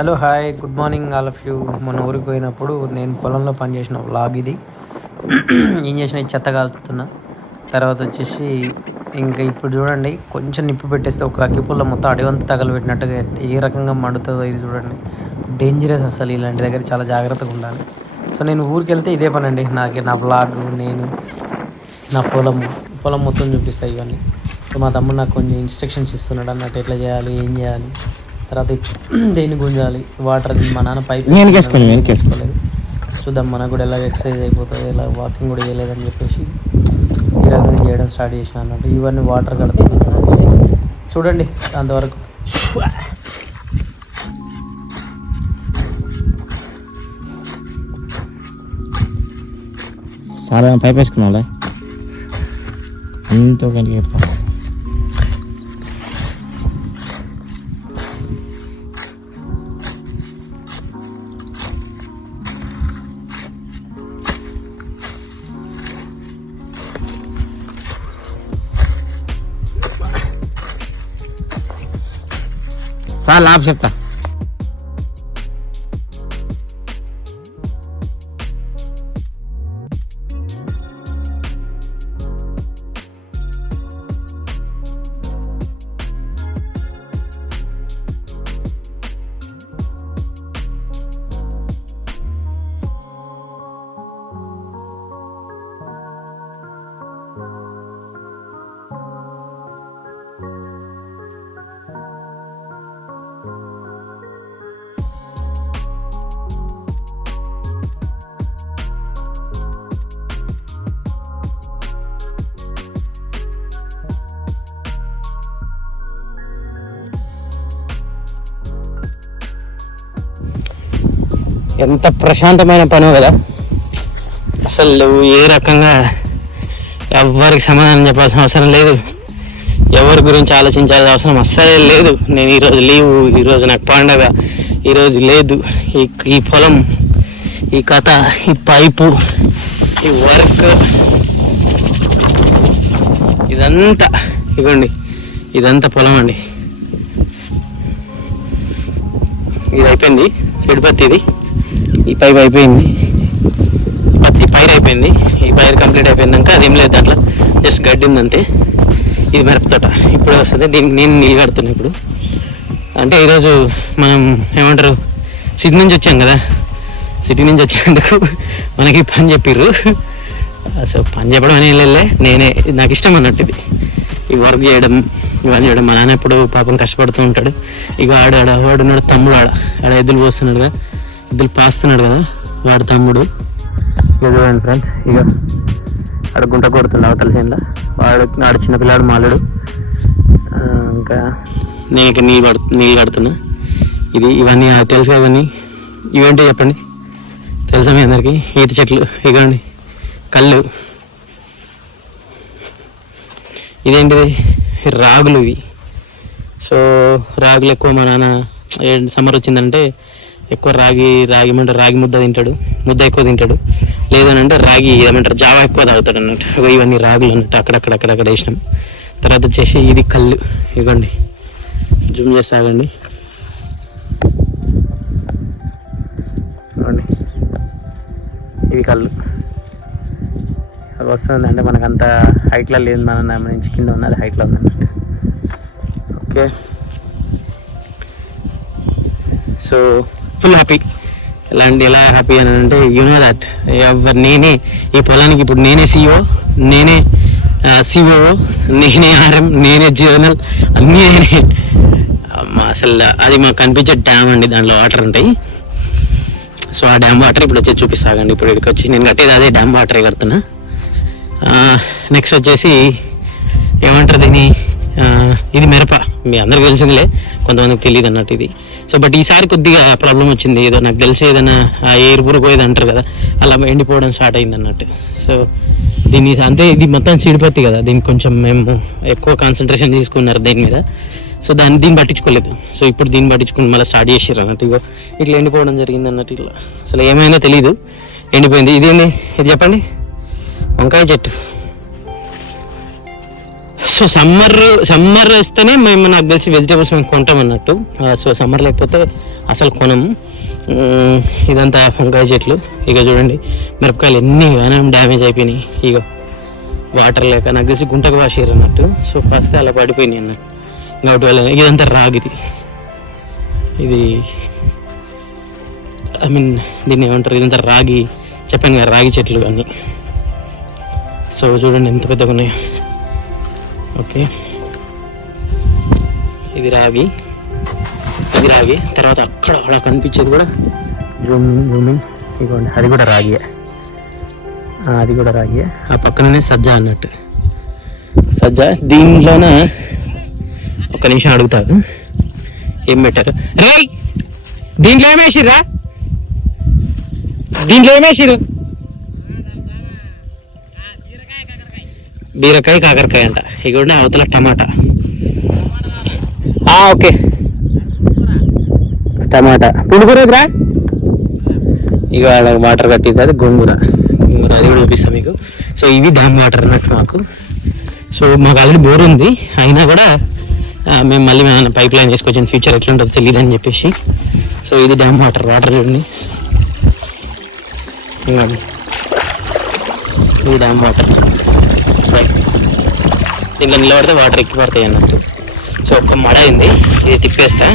Hello hi good morning all of you. మొన్న ఊరికి పోయినప్పుడు నేను పొలంలో పనిచేసిన వ్లాగ్ ఇది. ఏం చేసిన చెత్త కాల్చుతున్నా. తర్వాత వచ్చేసి ఇంకా ఇప్పుడు చూడండి, కొంచెం నిప్పు పెట్టేస్తే ఒక అగ్గిపుల్ల మొత్తం అడవంతా తగలబెట్టినట్టుగా ఏ రకంగా మండుతుందో ఇది చూడండి. డేంజరస్ అసలు. ఇలాంటి దగ్గర చాలా జాగ్రత్తగా ఉండాలి. సో నేను ఊరికి వెళ్తే ఇదే పని అండి. నా వ్లాగ్, నేను నా పొలం మొత్తం చూపిస్తాయి ఇవన్నీ. సో మా తమ్ముడు నాకు కొంచెం ఇన్స్ట్రక్షన్స్ ఇస్తున్నాడు అన్నట్టు, ఎట్లా చేయాలి, ఏం చేయాలి, తర్వాత దేన్ని గుంజాలి, వాటర్ మా నాన్న పైప్ వేసుకోలేదు. చూద్దాం మనకు కూడా ఎలా ఎక్సర్సైజ్ అయిపోతుంది, ఎలా వాకింగ్ కూడా చేయలేదని చెప్పేసి ఈ రకంగా చేయడం స్టార్ట్ చేసిన అన్నట్టు. ఇవన్నీ వాటర్ కడుతున్నాను చూడండి. అంతవరకు సార్ పైప్ వేసుకున్నాంలే అంత గంటకి సార్ లాభ చెప్తా. ఎంత ప్రశాంతమైన పని కదా అసలు. ఏ రకంగా ఎవరికి సమాధానం చెప్పాల్సిన అవసరం లేదు, ఎవరి గురించి ఆలోచించాల్సిన అవసరం అస్సలే లేదు. నేను ఈరోజు లీవు, ఈరోజు నాకు పండగ, ఈరోజు లేదు. ఈ పొలం, ఈ కథ, ఈ పైపు, ఈ వర్క్, ఇదంతా ఇవ్వండి. ఇదంతా పొలం అండి. ఇది అయిపోయింది చెడుపత్తి. ఇది ఈ పైప్ అయిపోయింది, పత్తి పైరు అయిపోయింది. ఈ పైరు కంప్లీట్ అయిపోయిందాక అదేం లేదు, దాంట్లో జస్ట్ గడ్డి ఉందంతే. ఇది మిరపతోట ఇప్పుడు వస్తుంది. దీనికి నేను నీళ్ళు కడుతున్నా ఇప్పుడు. అంటే ఈరోజు మనం ఏమంటారు, సిటీ నుంచి వచ్చాం కదా. సిటీ నుంచి వచ్చినందుకు మనకి పని చెప్పిర్రు. అసలు పని చెప్పడం అని వెళ్ళలే, నేనే నాకు ఇష్టం అన్నట్టు ఇది. ఈ వర్క్ చేయడం, ఇవన్నీ చేయడం. మా నాన్న ఎప్పుడు పాపం కష్టపడుతూ ఉంటాడు. ఇక వాడున్నాడు తమ్ముడు, ఆడ ఎద్దులు పోస్తున్నాడు కదా, ఎద్దులు పాస్తున్నాడు కదా వాడు తమ్ముడు. ఇక చూడండి ఫ్రెండ్స్, ఇక ఆడ గుంట కొడుతుండే అవతల చేనులో. ఆడ చిన్నపిల్లాడు మాలడు. ఇంకా నేను నీళ్ళు కడుతున్నా. ఇవన్నీ తెలుసు ఇవన్నీ. ఇవేంటి చెప్పండి, తెలుసా మీ అందరికీ? ఈత చెట్లు. ఇగోండి కళ్ళు. ఇదేంటిది? రాగులు ఇవి. సో రాగులు ఎక్కువ మా నాన్న సమ్మర్ వచ్చిందంటే ఎక్కువ రాగి ముద్ద తింటాడు. ముద్ద ఎక్కువ తింటాడు. లేదనంటే రాగి ఏమంటారు జావా ఎక్కువ తాగుతాడు అన్నట్టు. ఇవన్నీ రాగులు అన్నట్టు అక్కడక్కడ వేసినాం. తర్వాత వచ్చేసి ఇది కళ్ళు. ఇవ్వండి, జూమ్ చేసి ఆగండి. ఇవ్వండి, ఇది కళ్ళు. అది వస్తుంది అంటే మనకు అంత హైట్లో లేదు, మన నుంచి కింద ఉన్నది హైట్లో ఉందన్నట్టు. Okay, so full happy. ఎలా హ్యాపీ అని అంటే, యు నో దట్ నేనే ఈ పొలానికి ఇప్పుడు నేనే CEO, నేనే COO, నేనే RM, నేనే జర్నల్, అన్నీ నేనే. అసలు అది మాకు కనిపించే డ్యామ్ అండి, దాంట్లో వాటర్ ఉంటాయి. సో ఆ డ్యామ్ వాటర్ ఇప్పుడు వచ్చేసి చూపిస్తాగండి. ఇప్పుడు ఇక్కడికి వచ్చి నేను కట్టేది అదే డ్యామ్ వాటరే కడుతున్నా. నెక్స్ట్ వచ్చేసి ఏమంటారు దీన్ని, ఇది మిరప. మీ అందరికి తెలిసిందిలే, కొంతమందికి తెలియదు అన్నట్టు ఇది. సో బట్ ఈసారి కొద్దిగా ప్రాబ్లం వచ్చింది. ఏదో నాకు తెలిసి ఏదైనా ఎయిర్ పురుగు అంటారు కదా, అలా ఎండిపోవడం స్టార్ట్ అయింది అన్నట్టు. సో దీన్ని అంతే, ఇది మొత్తం చీడిపత్తి కదా, దీనికి కొంచెం మేము ఎక్కువ కాన్సన్ట్రేషన్ తీసుకున్నారు దీని మీద. సో దీన్ని పట్టించుకోలేదు. సో ఇప్పుడు దీన్ని పట్టించుకుని మళ్ళీ స్టార్ట్ చేసారు అన్నట్టు. ఇగో ఇట్లా ఎండిపోవడం జరిగింది అన్నట్టు. ఇట్లా అసలు ఏమైందో తెలీదు, ఎండిపోయింది. ఇదేంది ఇది చెప్పండి? వంకాయ చెట్టు. సో సమ్మర్ వస్తేనే మేము నాకు తెలిసి వెజిటేబుల్స్ మేము కొంటాం అన్నట్టు. సో సమ్మర్ లేకపోతే అసలు కొనము. ఇదంతా వంకాయ చెట్లు. ఇక చూడండి మిరపకాయలు ఎన్ని డ్యామేజ్ అయిపోయినాయి. ఇక వాటర్ లేక నాకు తెలిసి గుంటకు వాసారు అన్నట్టు. సో కాస్తే అలా పడిపోయినాయి అన్నట్టు. ఇంకోటి వల్ల ఇదంతా రాగిది. ఇది దీన్ని ఏమంటారు, ఇదంతా రాగి, చెప్పాను కదా రాగి చెట్లు అన్నీ. సో చూడండి ఎంత పెద్దగా ఉన్నాయో. ఓకే, ఇది రాగి తర్వాత అక్కడ కనిపించేది కూడా జూమింగ్ ఇదిగోండి, అది కూడా రాగియే. ఆ పక్కననే సజ్జ అన్నట్టు. సజ్జ దీనిలోన ఒక నిమిషం అడుగుతారు ఏం పెట్టారు. రే దీంట్లో ఏమేసిర్రా, బీరకాయ కాకరకాయ అంట. ఇక అవతల టమాటా. ఓకే, టమాటా పులిహోరరా. ఇక వాటర్ కట్టింది, అది గోంగూర. అది కూడా చూపిస్తాం మీకు. సో ఇవి డ్యామ్ వాటర్ అన్నట్టు మాకు. సో మాకు ఆల్రెడీ బోర్ ఉంది, అయినా కూడా మేము మళ్ళీ పైప్ లైన్ చేసుకొచ్చిన ఫ్యూచర్ ఎట్లుంటుందో తెలియదు అని చెప్పేసి. సో ఇది డ్యామ్ వాటర్ చూడండి, ఇది డ్యామ్ వాటర్. దీంట్లో నిలబడితే వాటర్ ఎక్కువ పడతాయి అన్నట్టు. సో ఒక్క మడ అయింది, ఇది తిప్పేస్తా.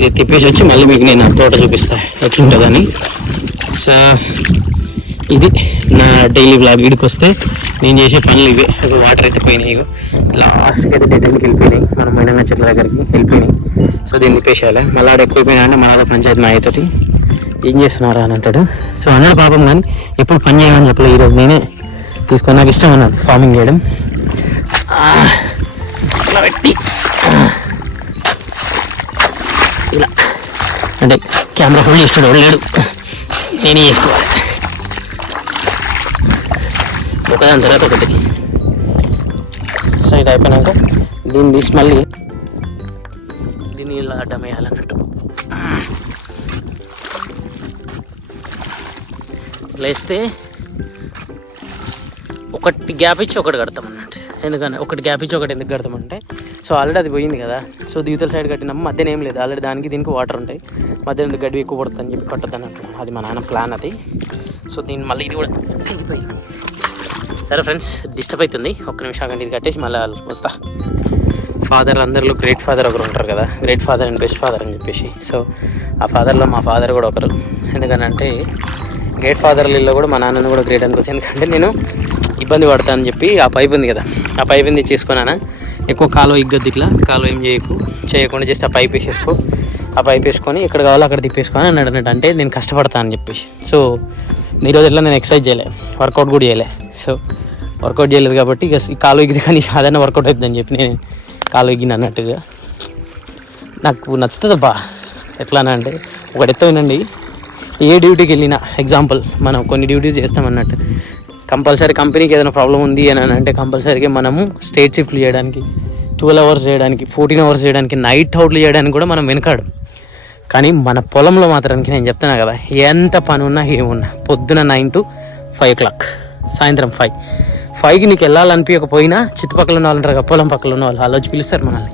ఇది తిప్పేసి వచ్చి మళ్ళీ మీకు నేను తోట చూపిస్తా ఎట్లుంటుందని. సో ఇది నా డైలీ వ్లాగ్. వీడికి వస్తే నేను చేసే పనులు ఇవే. వాటర్ అయితే పోయినాయి, లాస్ట్కి అయితే డెడ్కి వెళ్ళిపోయినాయి, మనం మైనంగా చెట్ల దగ్గరికి వెళ్ళిపోయినాయి. సో దీన్ని తిప్పేసేయాలి. మళ్ళీ ఆడ ఎక్కువైపోయినా అంటే మన పంచాయతీ మా అయ్యతోటి ఏం చేస్తున్నారా అని అంటాడు. సో అన్నాడు పాపం, కానీ ఎప్పుడు పని చేయమని చెప్పలేదు. ఈరోజు నేనే తీసుకొని, నాకు ఇష్టం అన్నాడు ఫార్మింగ్ చేయడం. ఇలా పెట్టి ఇలా అంటే కెమెరా హోల్డ్ చేస్తాడు, లేడు, నేనే చేసుకోవాలి ఒకదాని తర్వాత ఒకటి. సో ఇది అయిపోయినాక దీన్ని తీసి మళ్ళీ దీన్ని ఇలా అడ్డం వేయాలన్నట్టు. ఇట్లా వేస్తే ఒకటి గ్యాప్ ఇచ్చి ఒకటి కడతాం అన్నట్టు. ఎందుకని ఒకటి గ్యాప్ ఇచ్చి ఒకటి ఎందుకు కడతామంటే, సో ఆల్రెడీ అది పోయింది కదా. సో దిగుతల సైడ్ కట్టినాము, మధ్యన ఏం లేదు, ఆల్రెడీ దీనికి వాటర్ ఉంటాయి, మధ్యన ఎందుకు గడ్డి ఎక్కువ పడుతుంది అని చెప్పి కట్టద్దు అన్నట్టు. అది మా నాన్న ప్లాన్ అది. సో దీన్ని మళ్ళీ ఇది కూడా తిరిగిపోయింది. సరే ఫ్రెండ్స్, డిస్టర్బ్ అవుతుంది, ఒక్క నిమిషం కానీ ఇది కట్టేసి మళ్ళీ వస్తా. ఫాదర్ అందరిలో గ్రేట్ ఫాదర్ ఒకరు ఉంటారు కదా, great father and best father అని చెప్పేసి. సో ఆ ఫాదర్లో మా ఫాదర్ కూడా ఒకరు. ఎందుకనంటే గ్రేట్ ఫాదర్లలో కూడా మా నాన్నను కూడా గ్రేట్ అనుకోవచ్చు. ఎందుకంటే నేను ఇబ్బంది పడతా అని చెప్పి ఆ పైప్ ఉంది కదా, ఆ పైప్ ఉంది తీసుకున్నాను. ఎక్కువ కాలువ ఇగ్గద్ది, ఇట్లా కాలువ ఏం చేయకుండా జస్ట్ ఆ పైప్ వేసేసుకో, ఆ పైప్ వేసుకొని ఎక్కడ కావాలో అక్కడ తిప్పేసుకొని అన్నాడు అన్నట్టు. అంటే నేను కష్టపడతా అని చెప్పేసి. సో ఈరోజు ఎట్లా నేను ఎక్సర్సైజ్ చేయలే, వర్కౌట్ కూడా చేయలే. సో వర్కౌట్ చేయలేదు కాబట్టి ఇక కాలువ ఎగ్గిది, కానీ సాధారణ వర్కౌట్ అవుతుందని చెప్పి నేను కాలువ ఎగ్గిన అన్నట్టుగా. నాకు నచ్చుతుంది అబ్బా. ఎట్లా అంటే ఒకటి ఎత్తోనండి, ఏ డ్యూటీకి వెళ్ళినా ఎగ్జాంపుల్ మనం కొన్ని డ్యూటీస్ చేస్తామన్నట్టు, కంపల్సరీ కంపెనీకి ఏదైనా ప్రాబ్లం ఉంది అని అంటే కంపల్సరీగా మనము స్టేట్ షిఫ్ట్లు చేయడానికి, 12 hours చేయడానికి, 14 hours చేయడానికి, నైట్ అవుట్లు చేయడానికి కూడా మనం వెనకాడు. కానీ మన పొలంలో మాత్రానికి నేను చెప్తున్నా కదా, ఎంత పని ఉన్నా ఏమున్నా పొద్దున 9 to 5 o'clock, సాయంత్రం 5కి నీకు వెళ్ళాలనిపించకపోయినా చుట్టుపక్కల ఉన్న వాళ్ళు ఉంటారు కదా, పొలం పక్కల ఉన్న వాళ్ళు వచ్చి పిలుస్తారు మనల్ని.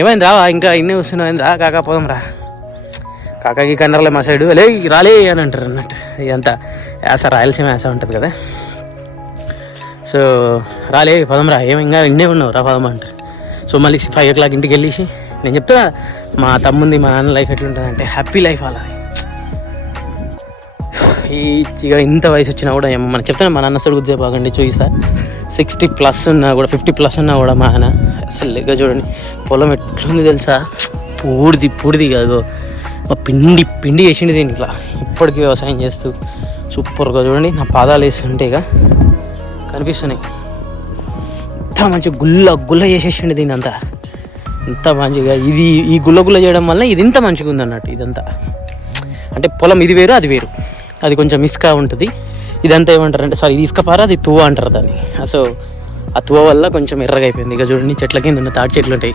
ఏమైంది రా, ఇంకా ఇన్నే వస్తున్నావు రా కాకా, పోదాం రా కాకాకి, కన్నరలే మా సైడు రాలే అని అంటారు అన్నట్టు. ఇదంతా యాస, రాయలసీమ యాస ఉంటుంది కదా. సో రాలే పదం రా, ఇంకా ఇండే ఉన్నావు రా పదం అంటారు. సో మళ్ళీ 5 o'clock ఇంటికి వెళ్ళేసి నేను చెప్తా, మా తమ్ముంది మా నాన్న లైఫ్ ఎట్లుంటుంది అంటే హ్యాపీ లైఫ్. అలా ఇక ఇంత వయసు వచ్చినా కూడా మనం చెప్తాను, మా నాన్న అసలు ఉద్యోగం బాగండి చూపిస్తా. 60+ ఉన్నా కూడా, 50+ ఉన్నా కూడా మా నాన్న అసలు లెగ్గ చూడండి, పొలం ఎట్లుంది తెలుసా, పూడిది కాదు, పిండి వేసిండి దీన్ని ఇట్లా. ఇప్పటికీ వ్యవసాయం చేస్తూ సూపర్గా చూడండి, నా పాదాలు వేస్తుంటే ఇక కనిపిస్తున్నాయి. ఇంత మంచి గుల్ల చేసేసిండి దీన్ని అంతా, ఇంత మంచిగా. ఇది ఈ గుల్ల చేయడం వల్ల ఇది ఇంత మంచిగా ఉంది అన్నట్టు. ఇదంతా అంటే పొలం ఇది వేరు అది వేరు, అది కొంచెం ఇసుక ఉంటుంది, ఇదంతా ఏమంటారు అంటే, సారీ ఇది ఇసుక పార, అది తువ్వ అంటారు దాన్ని. సో ఆ తువ్వ వల్ల కొంచెం ఎర్రగా అయిపోయింది. ఇక చూడండి చెట్ల కింద ఉన్న తాటి చెట్లు ఉంటాయి,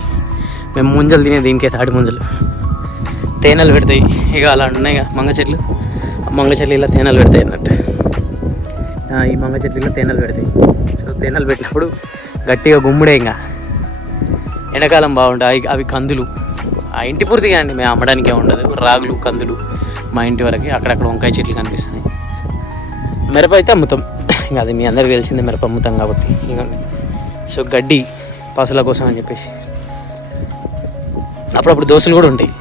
మేము ముంజలు తినే దీనికే తాటి ముంజలు, తేనెలు పెడతాయి. ఇక అలా ఉన్నాయి మంగ చెట్లు, మంగ చెట్లు ఇలా తేనెలు పెడతాయి అన్నట్టు. ఈ మంగ చెట్లు ఇలా తేనెలు పెడతాయి. సో తేనెలు పెట్టినప్పుడు గట్టిగా గుమ్ముడే. ఇంకా ఎండాకాలం బాగుంటాయి. అవి కందులు ఆ ఇంటి పూర్తిగా అండి, మేము అమ్మడానికే ఉండదు. రాగులు కందులు మా ఇంటి వరకు. అక్కడక్కడ వంకాయ చెట్లు కనిపిస్తున్నాయి. మిరప అయితే అమ్ముతాం, ఇంకా అది మీ అందరికీ తెలిసిందే, మిరప అమ్ముతాం కాబట్టి. ఇవ్వండి. సో గడ్డి పశువుల కోసం అని చెప్పేసి అప్పుడప్పుడు దోశలు కూడా ఉంటాయి,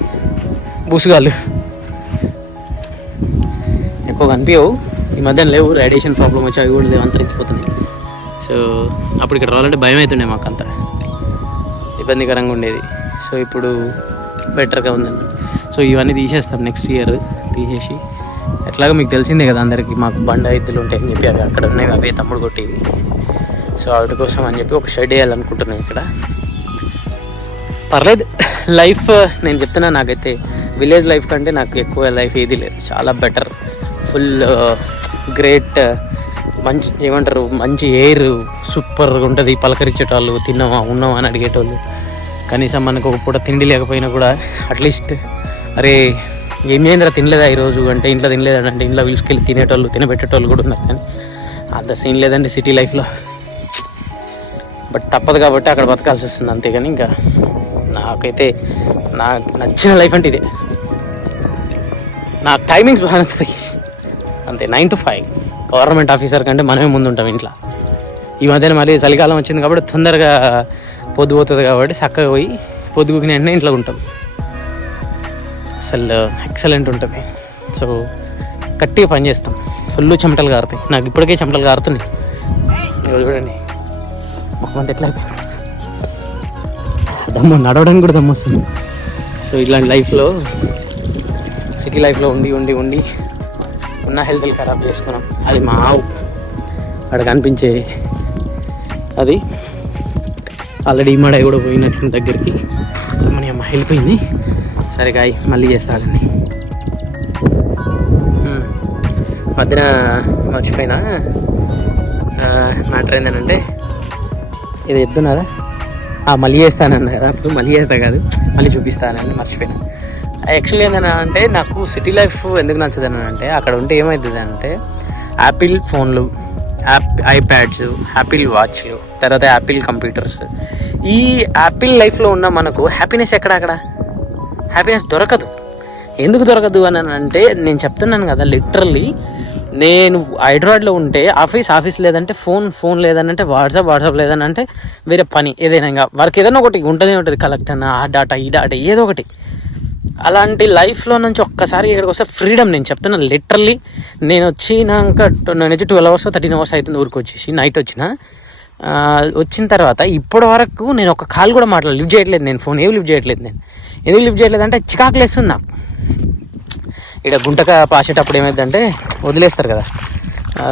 బుసుగాళ్ళు ఎక్కువ కనిపించవు. ఈ మధ్యన లేవు, రేడియేషన్ ప్రాబ్లం వచ్చి అవి కూడా లేవు, అంతరించిపోతున్నాయి. సో అప్పుడు ఇక్కడ రావాలంటే భయం అవుతుండే, మాకు అంత ఇబ్బందికరంగా ఉండేది. సో ఇప్పుడు బెటర్గా ఉందండి. సో ఇవన్నీ తీసేస్తాం నెక్స్ట్ ఇయర్. తీసేసి ఎట్లాగో మీకు తెలిసిందే కదా అందరికీ, మాకు బండ ఎద్దులు ఉంటాయని చెప్పి అవి అక్కడ ఉన్నాయి, అవే తమ్ముడు కొట్టేవి. సో వాటి కోసం అని చెప్పి ఒక షెడ్ వేయాలనుకుంటున్నాను ఇక్కడ. పర్లేదు లైఫ్, నేను చెప్తున్నా, నాకైతే విలేజ్ లైఫ్ కంటే నాకు ఎక్కువ లైఫ్ ఏది లేదు, చాలా బెటర్. ఫుల్ గ్రేట్, మంచి ఏమంటారు, మంచి ఎయిర్ సూపర్గా ఉంటుంది. పలకరించేటోళ్ళు, తిన్నావా ఉన్నావా అని అడిగేటోళ్ళు. కనీసం మనకు ఒక పూట తిండి లేకపోయినా కూడా అట్లీస్ట్ అరే ఏం చేయందిరా తినలేదా ఈరోజు అంటే, ఇంట్లో తినలేదంటే ఇంట్లో పిలుచుకెళ్ళి తినేటోళ్ళు, తినబెట్టేటోళ్ళు కూడా ఉన్నారు. కానీ అంత సీన్ లేదండి సిటీ లైఫ్లో. బట్ తప్పదు కాబట్టి అక్కడ బతకాల్సి వస్తుంది, అంతేగాని ఇంకా నాకైతే నాకు నచ్చిన లైఫ్ అంటే ఇదే. నాకు టైమింగ్స్ బాగా నచ్చుతాయి అంతే, 9 to 5. గవర్నమెంట్ ఆఫీసర్ కంటే మనమే ముందు ఉంటాం ఇంట్లో. ఈ మధ్యన మళ్ళీ చలికాలం వచ్చింది కాబట్టి తొందరగా పొద్దు పోతుంది కాబట్టి చక్కగా పోయి పొద్దుగుకిన వెంటనే ఇంట్లో ఉంటాం. అసలు ఎక్సలెంట్ ఉంటుంది. సో గట్టిగా పని చేస్తాం, ఫుల్ చెమటలు కారుతాయి. నాకు ఇప్పటికే చెమటలు కారుతున్నాయి. చూడండి మొహం ఎట్లా అయిపోయింది, దమ్ము నడవడానికి కూడా దమ్ము వస్తుంది. సో ఇలాంటి లైఫ్లో, సిటీ లైఫ్లో ఉండి ఉండి ఉండి ఉన్న హెల్త్లు ఖరాబ్ చేసుకున్నాం. అది మా ఆవు అక్కడ కనిపించే అది ఆల్రెడీ ఈ మడై కూడా పోయినట్లు దగ్గరికి. మన అమ్మ వెళ్ళిపోయింది. సరే గాయ మళ్ళీ చేస్తానండి. మధ్యన మర్చిపోయినా మ్యాటర్ ఏంటంటే, ఇది చెప్తున్నారా మళ్ళీ చేస్తానన్న కదా, అప్పుడు మళ్ళీ చేస్తా కాదు మళ్ళీ చూపిస్తానని మర్చిపోయినా. యాక్చువల్లీ ఏంటంటే నాకు సిటీ లైఫ్ ఎందుకు నచ్చదని అంటే, అక్కడ ఉంటే ఏమవుతుంది అంటే యాపిల్ ఫోన్లు, ఐప్యాడ్స్, యాపిల్ వాచ్లు, తర్వాత యాపిల్ కంప్యూటర్స్. ఈ యాపిల్ లైఫ్లో ఉన్న మనకు హ్యాపీనెస్ ఎక్కడ హ్యాపీనెస్ దొరకదు. ఎందుకు దొరకదు అని అంటే, నేను చెప్తున్నాను కదా, లిటరల్లీ నేను హైదరాబాద్లో ఉంటే ఆఫీస్ లేదంటే ఫోన్ లేదనంటే వాట్సాప్ లేదనంటే వేరే పని ఏదైనా, ఇంకా వర్క్ ఏదైనా ఒకటి ఉంటుంది, కలెక్ట్ అన్న ఆ డాటా ఈ డాటా ఏదో ఒకటి. అలాంటి లైఫ్లో నుంచి ఒక్కసారి ఇక్కడికి వస్తే ఫ్రీడమ్. నేను చెప్తున్నాను లిటరల్లీ, నేను వచ్చినాక 12 hours 13 hours అవుతుంది ఊరికి వచ్చేసి. నైట్ వచ్చిన తర్వాత ఇప్పటి వరకు నేను ఒక కాల్ కూడా లిఫ్ట్ చేయట్లేదు. నేను ఫోన్ ఏమి లిఫ్ట్ చేయట్లేదు. నేను ఎందుకు లిఫ్ట్ చేయట్లేదు అంటే చికాకులు వేస్తుంది నాకు. ఇక్కడ గుంటక పాసేటప్పుడు ఏమైందంటే వదిలేస్తారు కదా,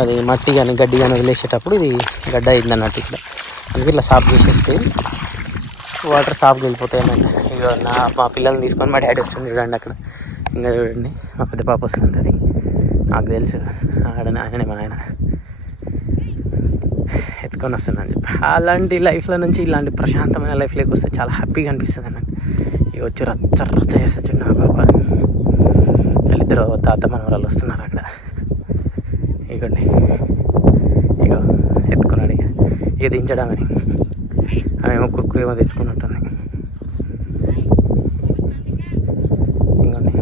అది మట్టి కానీ గడ్డి కానీ వదిలేసేటప్పుడు ఇది గడ్డ అయింది అన్నట్టు. ఇక్కడ అందుకే ఇట్లా సాఫ్ చేసేస్తే వాటర్ సాఫ్గా వెళ్ళిపోతాయి అన్నట్టు. ఇక మా పిల్లల్ని తీసుకొని మా డాడీ వస్తుంది చూడండి అక్కడ. ఇంకా చూడండి మా పెద్ద పాప వస్తుంది, అది నాకు తెలుసు. ఆయననే మా ఆయన ఎత్తుకొని వస్తున్నాను చెప్పి. అలాంటి లైఫ్లో నుంచి ఇలాంటి ప్రశాంతమైన లైఫ్లోకి వస్తే చాలా హ్యాపీగా అనిపిస్తుంది అన్నట్టు. ఇక వచ్చి రచ్చ చేస్తే చూడండి మా పాప, వాళ్ళిద్దరు తాత మనవరాలు వస్తున్నారు అక్కడ. ఇగోండి ఇగో ఎత్తుకున్నాడు ఇక దించడామని. ఆమెమో కుర్కురు ఏమో తెచ్చుకుని ఉంటుంది. ఇంకోండి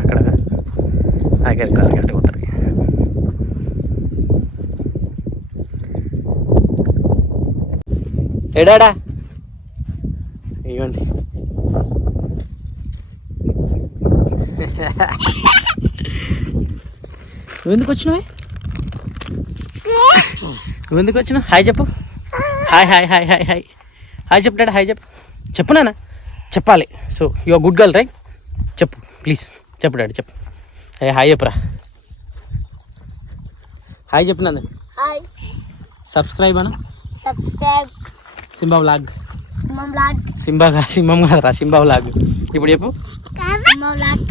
అక్కడ ఆగట్టు పోతారు. ఏడాడా ఇవ్వండి. నువ్వెందుకు వచ్చినావే? నువ్వెందుకు వచ్చినావు? హాయ్ చెప్పు. Hi hi hi hi hi hi చెప్పు డాడా, హాయ్ చెప్పు నాన్న, చెప్పాలి. So you are good girl right? చెప్పు ప్లీజ్, చెప్పు డాడీ చెప్పు. హాయ్ చెప్పురా, హాయ్ చెప్పు నాన్న. హాయ్. సబ్స్క్రైబ్ అన్న, సబ్స్క్రైబ్. Simba vlog. సింబా కాదురా, సింబా వ్లాగ్. ఇప్పుడు చెప్పు. Simba vlog.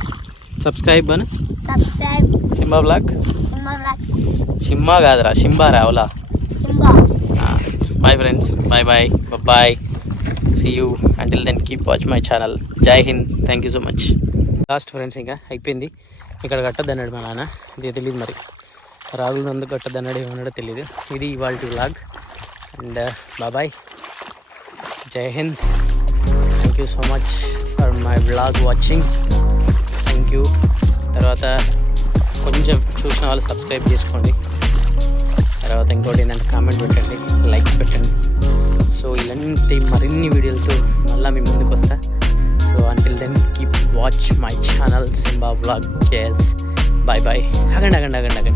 సబ్స్క్రైబ్ అన్న. సబ్స్క్రైబ్. Simba vlog. సింబా కాదురా, Simba Ravula. Simba. Bye friends, bye. See you until then, keep watch my channel. జై Hind, thank you so much. Last friends, ఇంకా అయిపోయింది. ఇక్కడ కట్టద్దు అన్నాడు మా నాన్న, ఇది తెలియదు మరి. రాగులు నందు కట్టదన్నాడు ఏమన్నాడో తెలియదు. ఇది ఇవాళ వ్లాగ్ అండ్ బాబాయ్, జై Hind. Thank you so much for my vlog watching. Thank you. తర్వాత కొంచెం చూసిన వాళ్ళు సబ్స్క్రైబ్ చేసుకోండి. తర్వాత ఇంకోటి ఏంటంటే కామెంట్ పెట్టండి, లైక్స్ పెట్టండి. సో ఇలాంటి మరిన్ని వీడియోలతో మళ్ళీ మీ ముందుకు వస్తా. So until then keep watch my channel Simba vlog. జెస్. Bye bye. అగండి.